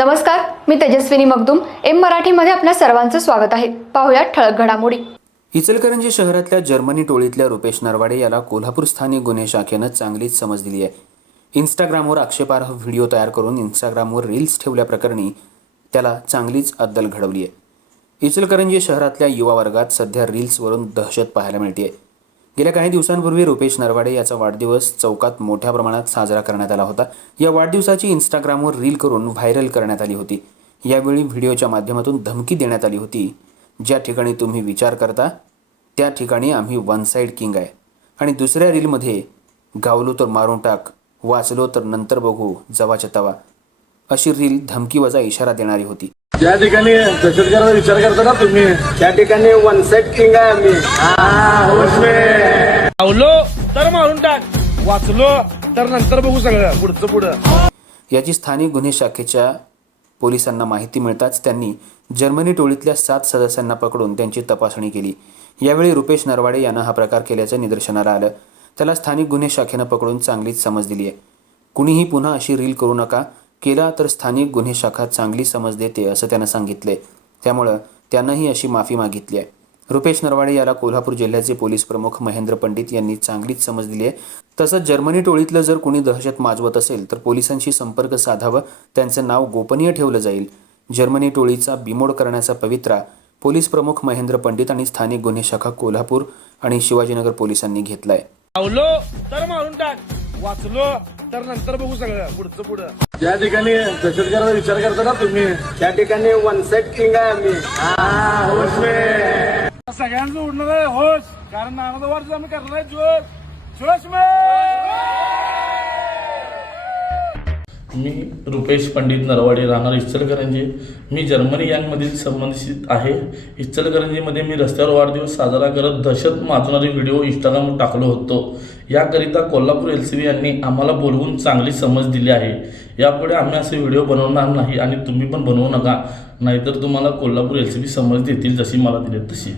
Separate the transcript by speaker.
Speaker 1: नमस्कार मी तेजस्विनी मगदुम. एम मराठीमध्ये आपल्या सर्वांचं स्वागत आहे. पाहुयात ठळक घडामोडी.
Speaker 2: इचलकरंजी शहरातल्या जर्मनी टोळीतल्या रुपेश नरवाडे याला कोल्हापूर स्थानिक गुन्हे शाखेनं चांगलीच समज दिली आहे. इंस्टाग्रामवर आक्षेपार्ह व्हिडिओ तयार करून इंस्टाग्रामवर रील्स ठेवल्याप्रकरणी त्याला चांगलीच अद्दल घडवली आहे. इचलकरंजी शहरातल्या युवा वर्गात सध्या रील्सवरून दहशत पाहायला मिळते गेल्या काही दिवसांपूर्वी रुपेश नरवाडे याचा वाढदिवस चौकात मोठ्या प्रमाणात साजरा करण्यात आला होता. या वाढदिवसाची इंस्टाग्रामवर रील करून व्हायरल करण्यात आली होती. यावेळी व्हिडिओच्या माध्यमातून धमकी देण्यात आली होती. ज्या ठिकाणी तुम्ही विचार करता त्या ठिकाणी आम्ही वन साईड किंग आहे. आणि दुसऱ्या रीलमध्ये गावलो तर मारून टाक वाचलो तर नंतर बघू जवाच्या तवा अशी रील धमकीवजा इशारा देणारी होती.
Speaker 3: ज्या ठिकाणी दहशतगडाचा विचार करता ना तुम्ही त्या ठिकाणी वन सेट किंग आहे आम्ही.
Speaker 4: धावलो तर मारून टाक. वाचलो तर नंतर बघू सगळं पुढचं पुढं.
Speaker 2: याची स्थानिक गुन्हे शाखेच्या पोलिसांना माहिती मिळताच त्यांनी जर्मनी टोळीतल्या सात सदस्यांना पकडून त्यांची तपासणी केली. यावेळी रुपेश नरवाडे यानं हा प्रकार केल्याचं निदर्शनाला आलं. त्याला स्थानिक गुन्हे शाखेनं पकडून चांगलीच समज दिली आहे कुणीही पुन्हा अशी रील करू नका. केला तर स्थानिक गुन्हे शाखा चांगली समज देते असं त्यानं सांगितले त्यामुळं त्यानंही अशी माफी मागितली आहे. रुपेश नरवाडे याला कोल्हापूर जिल्ह्याचे पोलीस प्रमुख महेंद्र पंडित यांनी चांगलीच समज दिली आहे. तसंच जर्मनी टोळीतलं जर कोणी दहशत माजवत असेल तर पोलिसांशी संपर्क साधावं त्यांचं नाव गोपनीय ठेवलं जाईल. जर्मनी टोळीचा बिमोड करण्याचा पवित्रा पोलीस प्रमुख महेंद्र पंडित आणि स्थानिक गुन्हे शाखा कोल्हापूर आणि शिवाजीनगर पोलिसांनी घेतलाय.
Speaker 4: तर नंतर बघू सगळं पुढचं पुढं.
Speaker 3: ज्या ठिकाणी दहशतगडाचा विचार करता ना तुम्ही त्या ठिकाणी वन सेट किंग आहे आम्ही.
Speaker 4: सगळ्यांचं उडणार आहे होश. कारण नानाचा वाढ आम्ही करणार आहे जोश. जोश
Speaker 5: मी मी रुपेश पंडित नरवाडे राहणार इचलकरंजी. मी जर्मनी यांगमधील संबंधित आहे. इचलकरंजीमध्ये मी रस्त्यावर वाढदिवस साजरा करत दहशत माजणारे व्हिडिओ इंस्टाग्रामवर टाकलो होतो. याकरिता कोल्हापूर एल सी बी यांनी आम्हाला बोलवून चांगली समज दिली आहे. यापुढे आम्ही असे व्हिडिओ बनवणार नाही आणि तुम्ही पण बनवू नका. नाहीतर तुम्हाला कोल्हापूर एल सी बी समज देतील जशी मला दिली तशी.